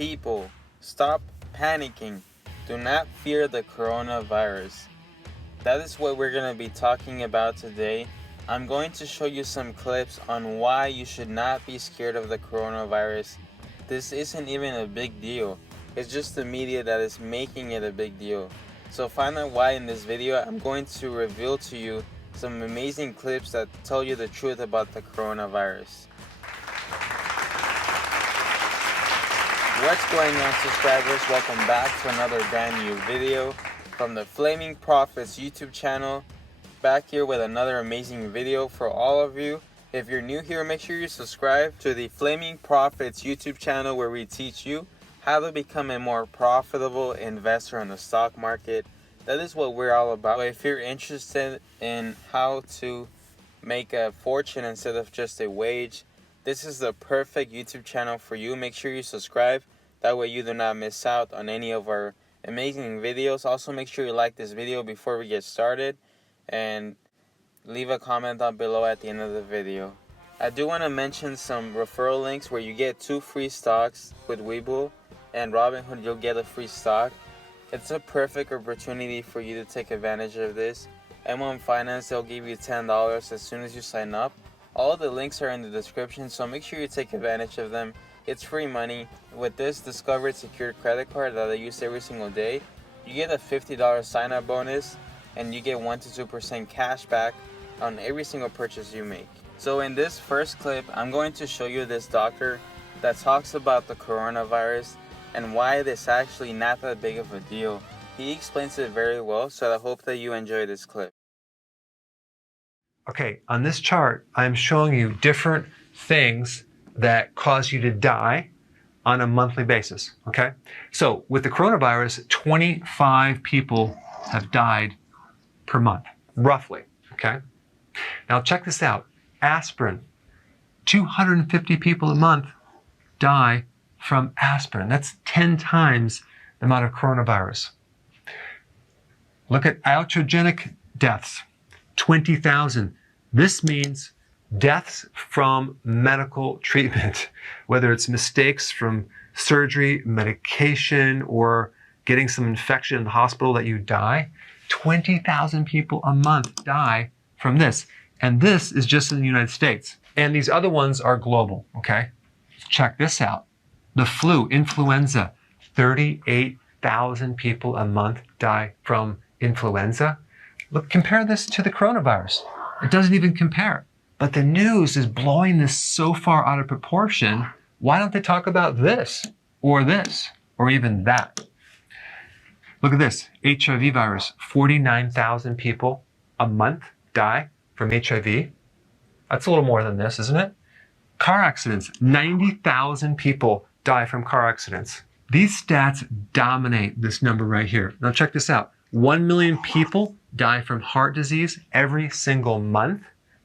People, stop panicking. Do not fear the coronavirus. That is what we're going to be talking about today. I'm going to show you some clips on why you should not be scared of the coronavirus. This isn't even a big deal. It's just the media that is making it a big deal. So find out why in this video. I'm going to reveal to you some amazing clips that tell you the truth about the coronavirus. What's going on, subscribers? Welcome back to another brand new video from the Flaming Profits YouTube channel. Back here with another amazing video for all of you. If you're new here, make sure you subscribe to the Flaming Profits YouTube channel, where we teach you how to become a more profitable investor in the stock market. That is what we're all about. If you're interested in how to make a fortune instead of just a wage, this is the perfect YouTube channel for you. Make sure you subscribe. That way you do not miss out on any of our amazing videos. Also, make sure you like this video before we get started. And leave a comment down below at the end of the video. I do want to mention some referral links where you get 2 free stocks with Webull and Robinhood. You'll get a free stock. It's a perfect opportunity for you to take advantage of this. M1 Finance, they'll give you $10 as soon as you sign up. All the links are in the description, so make sure you take advantage of them. It's free money. With this Discover secured credit card that I use every single day, you get a $50 sign-up bonus, and you get 1 to 2% cash back on every single purchase you make. So in this first clip, I'm going to show you this doctor that talks about the coronavirus and why it is actually not that big of a deal. He explains it very well, so I hope that you enjoy this clip. Okay, on this chart, I'm showing you different things that cause you to die on a monthly basis, okay? So with the coronavirus, 25 people have died per month, roughly, okay? Now check this out. Aspirin, 250 people a month die from aspirin. That's 10 times the amount of coronavirus. Look at iatrogenic deaths, 20,000. This means deaths from medical treatment, whether it's mistakes from surgery, medication, or getting some infection in the hospital that you die. 20,000 people a month die from this. And this is just in the United States. And these other ones are global, okay? Check this out. The flu, influenza, 38,000 people a month die from influenza. Look, compare this to the coronavirus. It doesn't even compare. But the news is blowing this so far out of proportion. Why don't they talk about this, or even that? Look at this, HIV virus, 49,000 people a month die from HIV. That's a little more than this, isn't it? Car accidents, 90,000 people die from car accidents. These stats dominate this number right here. Now check this out. 1 million people die from heart disease every single month.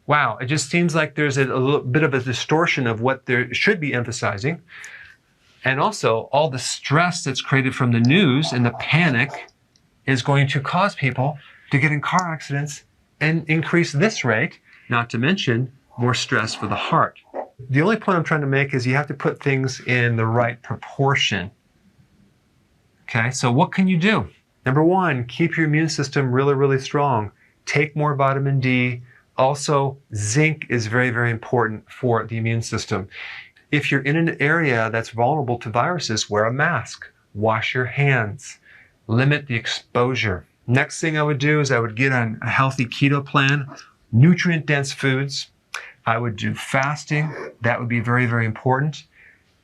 Wow, it just seems like there's a little bit of a distortion of what there should be emphasizing. And also, all the stress that's created from the news and the panic is going to cause people to get in car accidents and increase this rate, not to mention more stress for the heart. The only point I'm trying to make is you have to put things in the right proportion. Okay, so what can you do? Number 1, keep your immune system really, really strong. Take more vitamin D. Also, zinc is very, very important for the immune system. If you're in an area that's vulnerable to viruses, wear a mask. Wash your hands. Limit the exposure. Next thing I would do is I would get on a healthy keto plan, nutrient-dense foods. I would do fasting. That would be very, very important.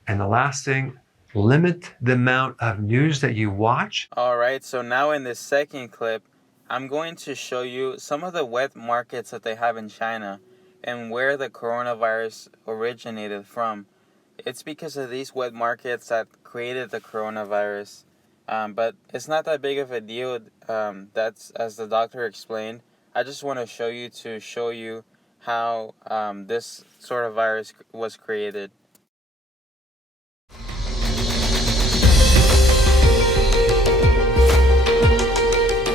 And the last thing, limit the amount of news that you watch. All right, so now in this second clip, I'm going to show you some of the wet markets that they have in China and where the coronavirus originated from. It's because of these wet markets that created the coronavirus. But it's not that big of a deal. That's, as the doctor explained. I just want to show you how this sort of virus was created.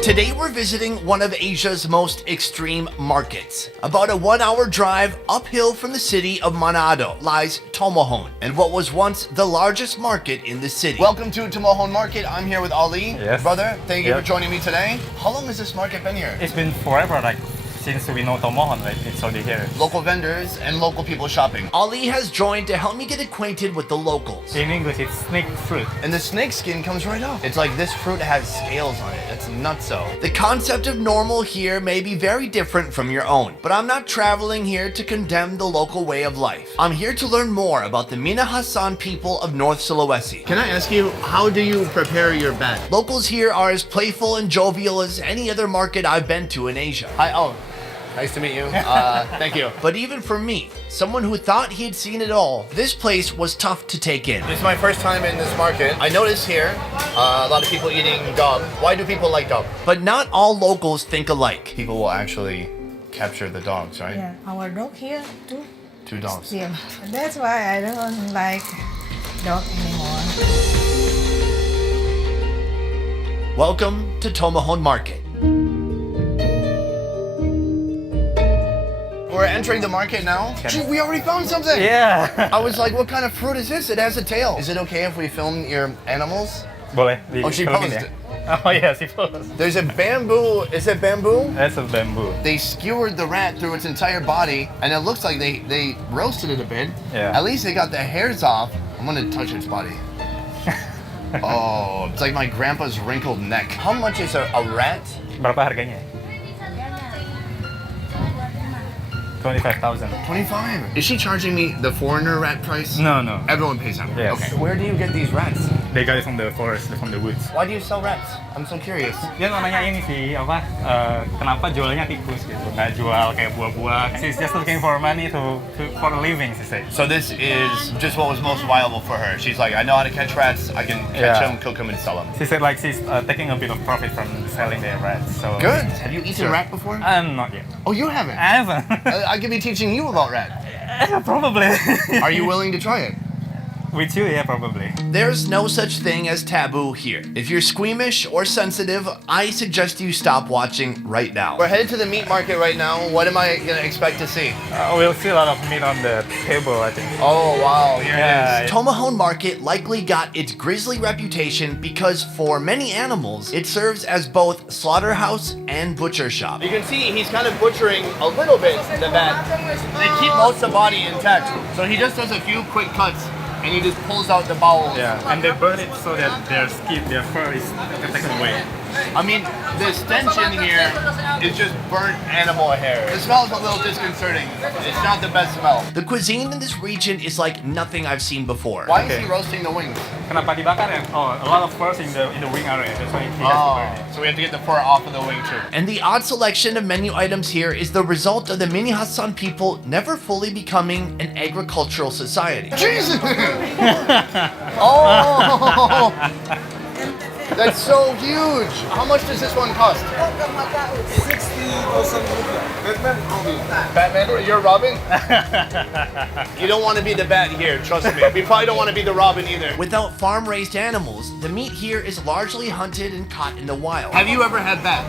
Today we're visiting one of Asia's most extreme markets. About a 1-hour drive uphill from the city of Manado lies Toma Han, and what was once the largest market in the city. Welcome to Toma Han Market. I'm here with Ali. Yes. Brother, thank you Yep. for joining me today. How long has this market been here? It's been forever, like since we know Toma Han, like it's already here. Local vendors and local people shopping. Ali has joined to help me get acquainted with the locals. In English, it's snake fruit. And the snake skin comes right off. It's like this fruit has scales on it. It's nutso. The concept of normal here may be very different from your own, but I'm not traveling here to condemn the local way of life. I'm here to learn more about the Minahasan people of North Sulawesi. Can I ask you, how do you prepare your bat? Locals here are as playful and jovial as any other market I've been to in Asia. Nice to meet you. Thank you. But even for me, someone who thought he had seen it all, this place was tough to take in. This is my first time in this market. I noticed here a lot of people eating dog. Why do people like dog? But not all locals think alike. People will actually capture the dogs, right? Yeah, our dog here too. 2 dogs. Yeah, that's why I don't like dog anymore. Welcome to Toma Han Market. We're entering the market now. Gee, we already found something. Yeah. I was like, what kind of fruit is this? It has a tail. Is it okay if we film your animals? Boleh. Oh, she filmin posed ya? it. Oh yeah, she posed. There's a bamboo. Is it bamboo? That's a bamboo. They skewered the rat through its entire body, and it looks like they roasted it a bit. Yeah. At least they got the hairs off. I'm gonna touch its body. Oh, it's like my grandpa's wrinkled neck. How much is a rat? Berapa harganya? 25,000. 25. Is she charging me the foreigner rat price? No, no. Everyone pays them. Yes. Okay. Where do you get these rats? They got it from the forest, from the woods. Why do you sell rats? I'm so curious. Dia namanya ini sih apa? Kenapa jualnya tikus gitu? Nggak jual kayak buah-buah. She's just looking for money for a living, she said. So this is just what was most viable for her. She's like, I know how to catch rats. I can catch Yeah. them, cook them, and sell them. She said like she's taking a bit of profit from selling their rats. So Good. Have you eaten Sure. rat before? Not yet. Oh, you haven't? I haven't. I could be teaching you about rat. Probably. Are you willing to try it? With you, yeah, probably. There's no such thing as taboo here. If you're squeamish or sensitive, I suggest you stop watching right now. We're headed to the meat market right now. What am I gonna expect to see? We'll see a lot of meat on the table, I think. Oh wow, here it Yeah. is. Toma Han Market likely got its grisly reputation because for many animals, it serves as both slaughterhouse and butcher shop. You can see he's kind of butchering a little bit the bat. They keep most of the body intact, so he just does a few quick cuts and he just pulls out the bowels. Yeah, and they burn it so that their skin, their fur is taken away. I mean, the stench in here is just burnt animal hair. It smells a little disconcerting. It's not the best smell. The cuisine in this region is like nothing I've seen before. Why is he roasting the wings? Kenapa dibakar ya? Oh, a lot of fur in the wing area. That's why he has to burn it. So we have to get the fur off of the wing too. And the odd selection of menu items here is the result of the Minahasan people never fully becoming an agricultural society. Jesus! Oh! That's so huge! How much does this one cost? 60,000 rupiah. Batman, you're Robin? You don't want to be the bat here, trust me. We probably don't want to be the Robin either. Without farm-raised animals, the meat here is largely hunted and caught in the wild. Have you ever had bat?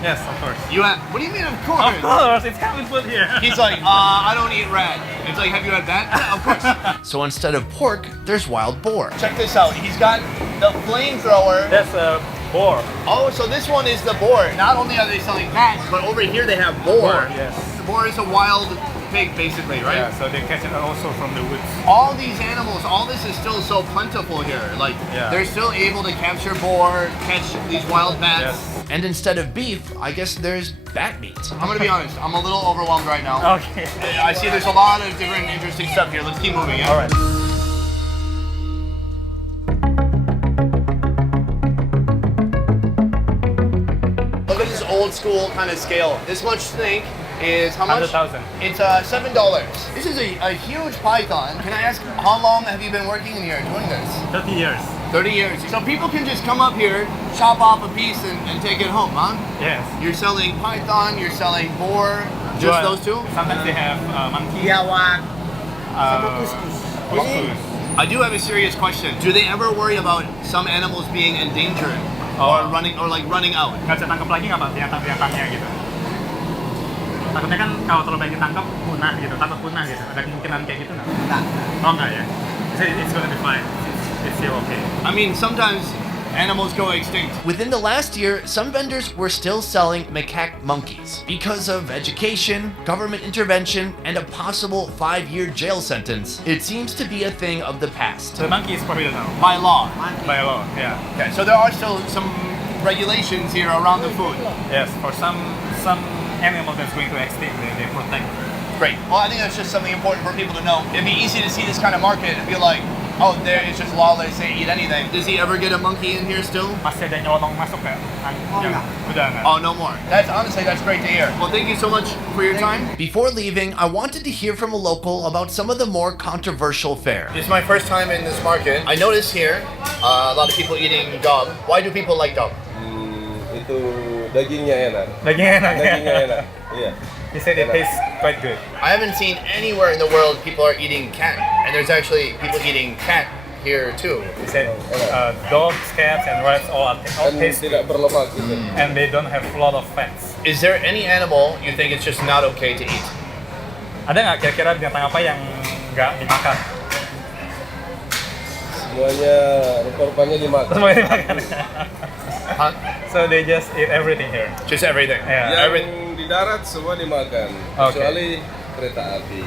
Yes, of course. You have? What do you mean, of course? Of course, it's common food here. He's like, I don't eat rat. It's like, have you had that? Yeah, of course. So instead of pork, there's wild boar. Check this out. He's got the flamethrower. That's a boar. Oh, so this one is the boar. Not only are they selling that, but over here they have boar. Yes. The boar is a wild pig, basically, right? Yeah, so they catch it also from the woods. All these animals, all this is still so plentiful here. Like, Yeah. they're still able to capture boar, catch these wild bats. Yes. And instead of beef, I guess there's bat meat. I'm gonna be honest, I'm a little overwhelmed right now. Okay. I see there's a lot of different interesting stuff here. Let's keep moving, yeah? All right. Look at this old school kind of scale. This much snake is how much? 100,000. It's $7. This is a huge python. Can I ask, how long have you been working in here doing this? 30 years. 30 years. So people can just come up here, chop off a piece and take it home, huh? Yes. You're selling python, you're selling boar, just Well, those two? Sometimes they have monkey. Biawak. Octopus. I do have a serious question. Do they ever worry about some animals being endangered? or running out. Nggak bisa tangkap lagi nggak Pak binatang-binatangnya gitu? Takutnya kan kalau terlalu banyak ditangkap punah gitu, takut punah gitu. Ada kemungkinan kayak gitu nggak? Enggak. Oh nggak ya? It's gonna be fine. It's still okay. I mean, sometimes animals go extinct. Within the last year, some vendors were still selling macaque monkeys. Because of education, government intervention, and a possible 5-year jail sentence, it seems to be a thing of the past. So the monkey is prohibited now. By law. By law, yeah. Okay, so there are still some regulations here around the food. Yes, for some animal that's going to extinct, they protect. Great. Well, I think that's just something important for people to know. It'd be easy to see this kind of market and be like, oh, there it's just lawless, they eat anything. Does he ever get a monkey in here still? Masih ada nyolong masuk ya? Udah nggak? Oh, no more. That's great to hear. Well, thank you so much for your time. Before leaving, I wanted to hear from a local about some of the more controversial fare. This is my first time in this market. I noticed here a lot of people eating dog. Why do people like dog? Itu dagingnya enak. Dagingnya enak ya? Dagingnya enak. Iya. He said it tastes quite good. I haven't seen anywhere in the world people are eating cat, and there's actually people eating cat here too. He said dogs, cats, and rats all taste Tidak berlemak gitu. and they don't have a lot of fats. Is there any animal you think it's just not okay to eat? Ada nggak kira-kira binatang apa yang nggak dimakan? Semuanya rupa-rupanya dimakan. Semuanya dimakan. Huh? So they just eat everything here. Just everything. Yeah. Yang di darat semua dimakan, kecuali kereta api.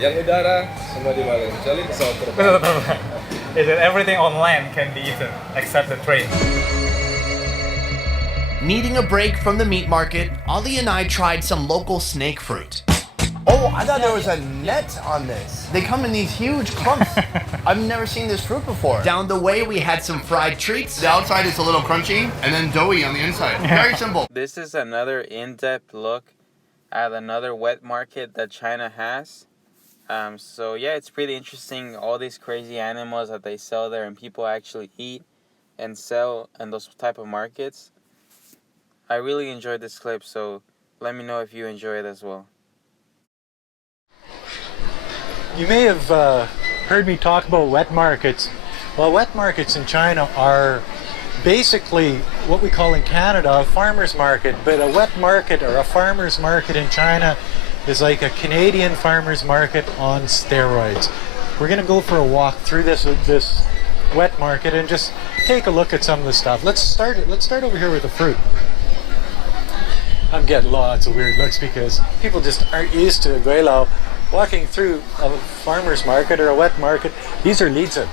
Yang udara semua dimakan, kecuali pesawat terbang. Is that everything on land can be eaten except the train? Needing a break from the meat market, Ollie and I tried some local snake fruit. Oh, I thought there was a net on this. They come in these huge clumps. I've never seen this fruit before. Down the way, we had some fried treats. The outside is a little crunchy, and then doughy on the inside. Very simple. This is another in-depth look at another wet market that China has. So yeah, it's pretty interesting, all these crazy animals that they sell there and people actually eat and sell in those type of markets. I really enjoyed this clip, so let me know if you enjoy it as well. You may have heard me talk about wet markets. Well, wet markets in China are basically what we call in Canada a farmer's market, but a wet market or a farmer's market in China is like a Canadian farmer's market on steroids. We're going to go for a walk through this wet market and just take a look at some of the stuff. Let's start over here with the fruit. I'm getting lots of weird looks because people just aren't used to Guilao. Walking through a farmer's market or a wet market, these are Lizi.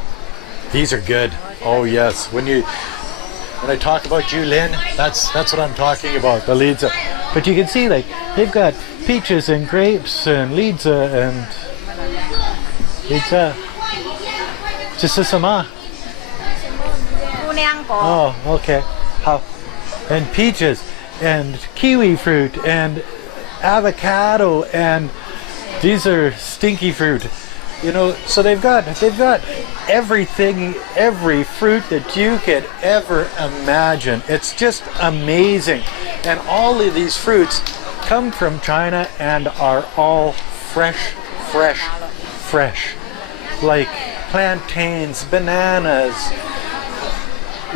These are good. Oh yes, when I talk about Julin, that's what I'm talking about, the Lizi. But you can see like they've got peaches and grapes and Lizi and Lizi. 这是什么? Oh, okay. How? And peaches and kiwi fruit and avocado and these are stinky fruit, you know. So they've got everything, every fruit that you could ever imagine. It's just amazing, and all of these fruits come from China and are all fresh, like plantains, bananas,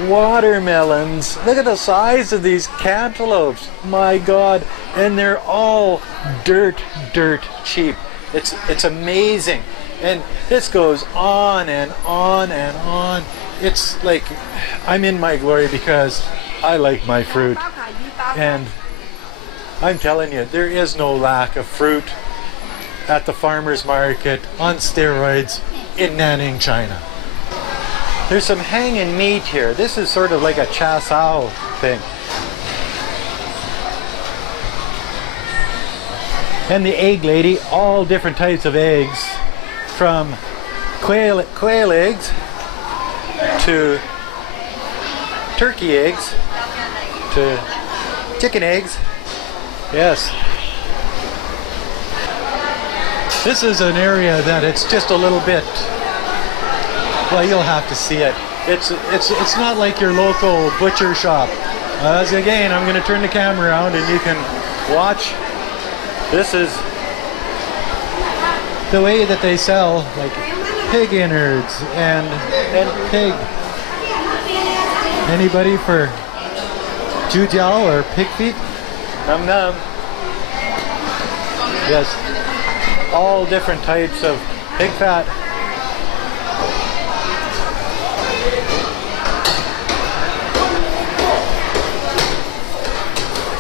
watermelons. Look at the size of these cantaloupes, my God, and they're all dirt cheap. It's amazing, and this goes on and on and on. It's like I'm in my glory because I like my fruit, and I'm telling you, there is no lack of fruit at the farmer's market on steroids in Nanning, China. There's some hanging meat here. This is sort of like a cha sao thing. And the egg lady, all different types of eggs, from quail eggs to turkey eggs to chicken eggs. Yes. This is an area that it's just a little bit, well, you'll have to see it. It's not like your local butcher shop. Again, I'm going to turn the camera around and you can watch. This is the way that they sell like pig innards and pig. Anybody for jujiao or pig feet? Num num. Yes. All different types of pig fat.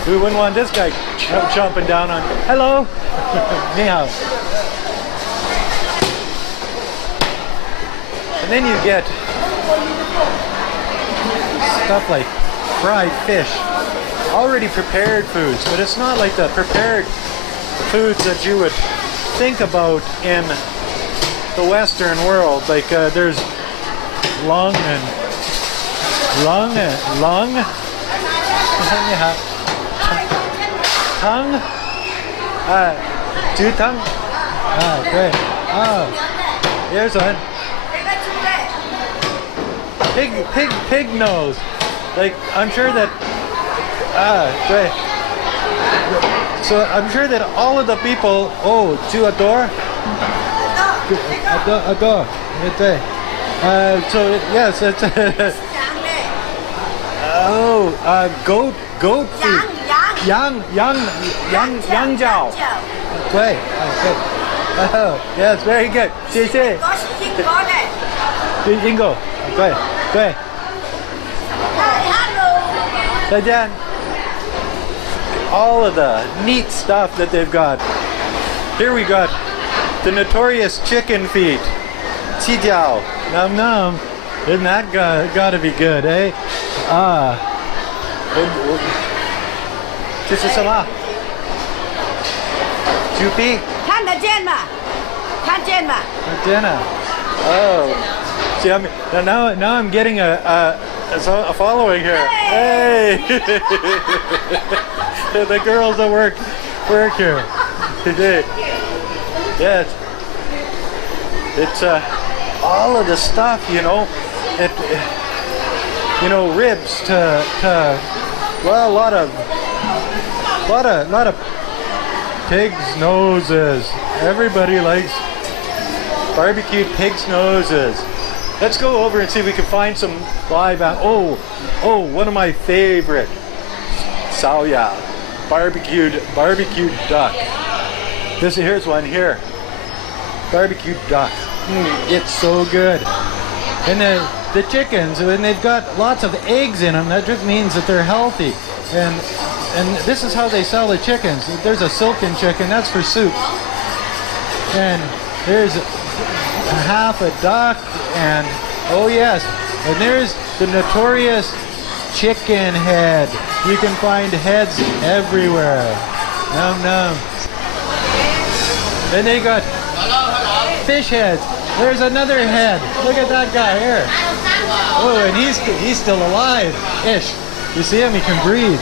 We wouldn't want this guy jumping down on. Hello. Ni hao. And then you get stuff like fried fish, already prepared foods, but it's not like the prepared foods that you would think about in the Western world. Like there's lung, tongue, two tongue. Great. Oh, here's one. Pig nose. Like, I'm sure that, great. So I'm sure that all of the people, tu adore? Adore. So yes, it's, goat feet. Yang jiao. Great. Oh, yes, very good. 谢谢. Jingo. Great. Great. 再见. All of the neat stuff that they've got. Here we got the notorious chicken feet. Qi jiao. Num num. Isn't that gotta be good, eh? 这是什么？猪皮？看得见吗？看见吗？看见了。Oh, see, now I'm getting a following here. Hey, the girls that work here today. Yes, it's all of the stuff, you know. Ribs to well, a lot of pig's noses. Everybody likes barbecued pig's noses. Let's go over and see if we can find some live. One of my favorite. Saoya, barbecued duck. Here's one here. Barbecued duck. It's so good. And the chickens, when they've got lots of eggs in them, that just means that they're healthy. And this is how they sell the chickens. There's a silken chicken, that's for soup. And there's half a duck, and oh yes, and there's the notorious chicken head. You can find heads everywhere. Num num. Then they got fish heads. There's another head. Look at that guy here. Oh, and he's still alive-ish. You see him? He can breathe.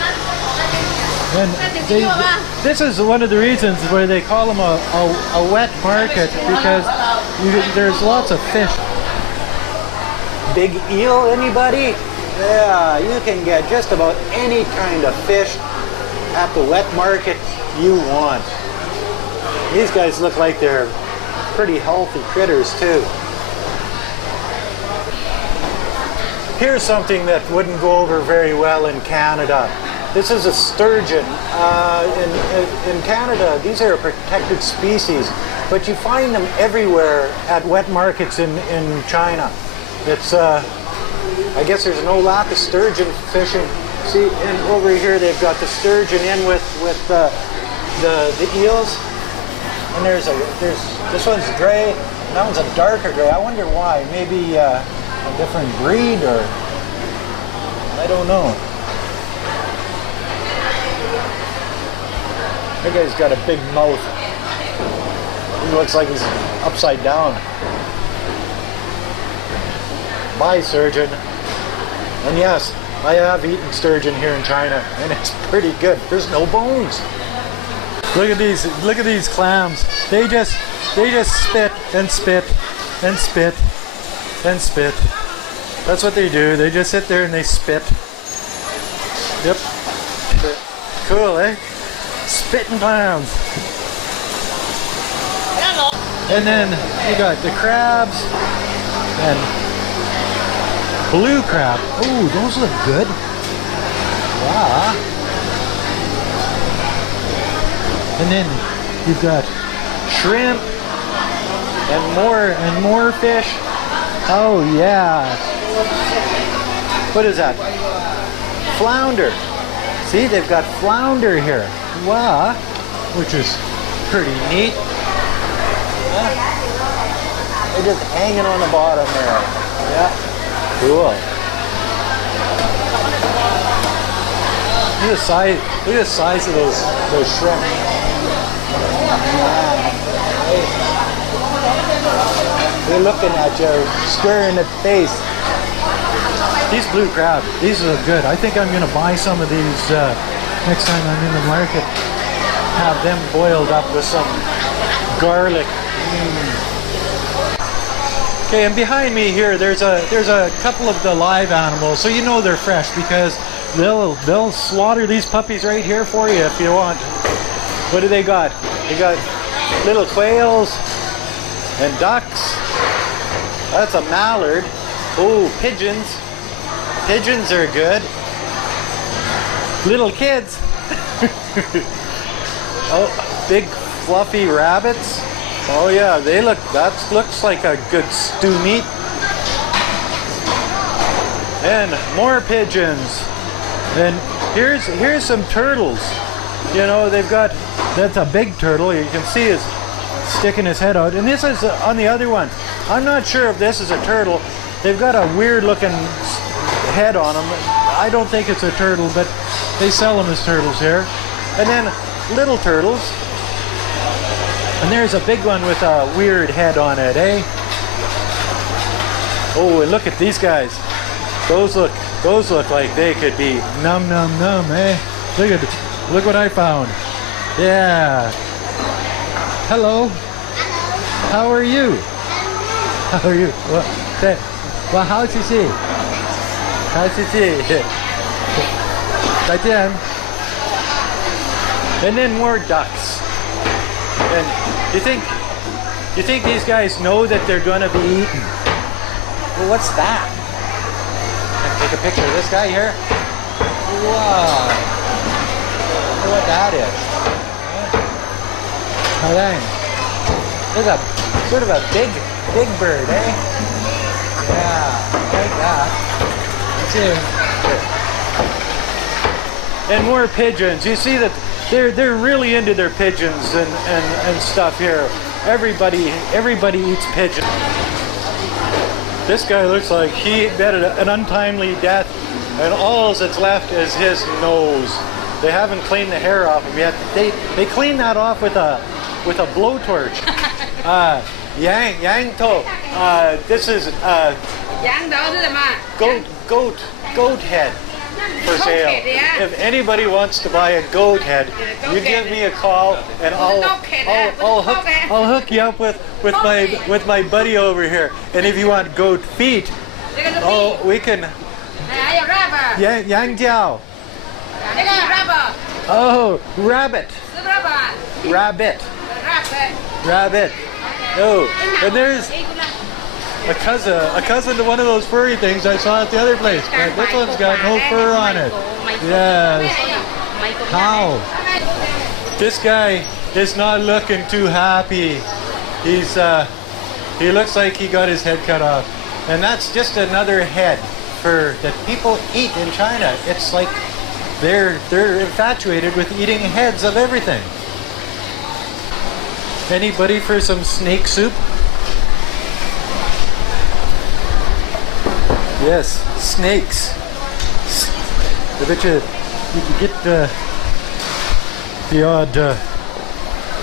And this is one of the reasons why they call them a wet market, because there's lots of fish. Big eel, anybody? Yeah, you can get just about any kind of fish at the wet market you want. These guys look like they're pretty healthy critters too. Here's something that wouldn't go over very well in Canada. This is a sturgeon. In Canada, these are a protected species, but you find them everywhere at wet markets in China. It's I guess there's no lack of sturgeon fishing. See, and over here they've got the sturgeon in with the eels. And there's this one's gray, and that one's a darker gray. I wonder why. Maybe a different breed, or I don't know. That guy's got a big mouth. He looks like he's upside down. Bye, sturgeon. And yes, I have eaten sturgeon here in China, and it's pretty good. There's no bones. Look at these clams. They just spit and spit and spit and spit. That's what they do. They just sit there and they spit. Yep. Cool, eh? Spitting clams. And then you got the crabs and blue crab. Oh, those look good. Wow. And then you've got shrimp and more fish. Oh yeah. What is that? Flounder. See, they've got flounder here. Wow. Which is pretty neat. They're just hanging on the bottom there. Yeah. Cool. Look at the size of those shrimp. They're looking at you square in the face. These blue crab, these look good. I think I'm gonna buy some of these next time I'm in the market. Have them boiled up with some garlic. Okay, and behind me here, there's a couple of the live animals, so you know they're fresh because they'll slaughter these puppies right here for you if you want. What do they got? They got little quails and ducks. That's a mallard. Oh, pigeons. Pigeons are good. Little kids. Oh, big fluffy rabbits. Oh yeah, that looks like a good stew meat. And more pigeons. And here's some turtles. You know, they've got, that's a big turtle. You can see it's sticking his head out. And this is on the other one. I'm not sure if this is a turtle. They've got a weird looking head on them. I don't think it's a turtle, but they sell them as turtles here. And then little turtles. And there's a big one with a weird head on it, eh? Oh, and look at these guys. Those look like they could be num, eh? Look what I found. Yeah. Hello. How are you? How are you? Well, how's you see? How's you see? And then more ducks. And you think these guys know that they're gonna be eaten? Well, what's that? Take a picture of this guy here. Wow. Look what that is. Oh, dang. There's a sort of a big bird, eh? Yeah, like that. And more pigeons. You see that they're really into their pigeons and stuff here. Everybody eats pigeon. This guy looks like he met an untimely death, and all that's left is his nose. They haven't cleaned the hair off him yet. They clean that off with a blowtorch. Yang to. This is goat head for sale. If anybody wants to buy a goat head, you give me a call and I'll hook you up with my buddy over here. And if you want goat feet, oh, we can. Yang Jiao. Oh, rabbit. Oh, and there's a cousin to one of those furry things I saw at the other place. But this one's got no fur on it. Yes. How? This guy is not looking too happy. He looks like he got his head cut off. And that's just another head that people eat in China. It's like they're infatuated with eating heads of everything. Anybody for some snake soup? Yes, snakes. I bet you could get the odd,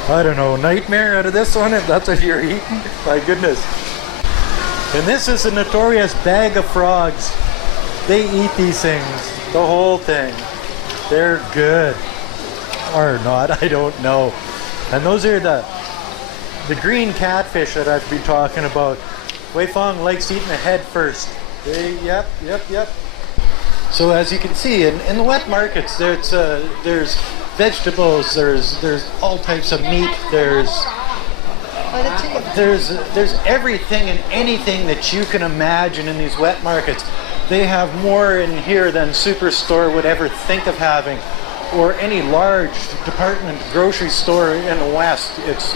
I don't know, nightmare out of this one if that's what you're eating. My goodness. And this is a notorious bag of frogs. They eat these things, the whole thing. They're good. Or not, I don't know. And those are the green catfish that I've been talking about. Wei Fong likes eating the head first. Yep. So as you can see, in the wet markets, there's vegetables, there's all types of meat, there's everything and anything that you can imagine in these wet markets. They have more in here than Superstore would ever think of having, or any large department grocery store in the West. It's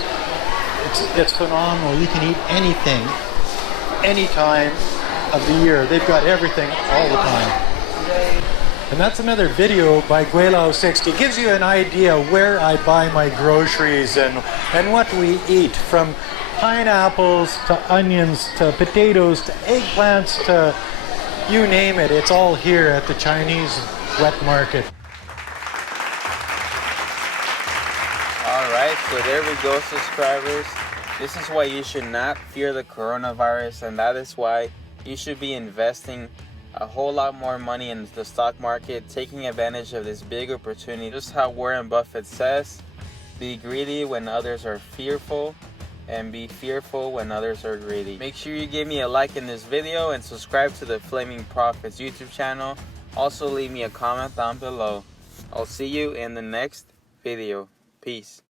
phenomenal. You can eat anything, any time of the year. They've got everything all the time. And that's another video by Guelao60. Gives you an idea where I buy my groceries and what we eat, from pineapples to onions to potatoes to eggplants to you name it. It's all here at the Chinese wet market. Alright, so there we go, subscribers. This is why you should not fear the coronavirus, and that is why you should be investing a whole lot more money in the stock market, taking advantage of this big opportunity. Just how Warren Buffett says, be greedy when others are fearful, and be fearful when others are greedy. Make sure you give me a like in this video and subscribe to the Flaming Profits YouTube channel. Also leave me a comment down below. I'll see you in the next video. Peace.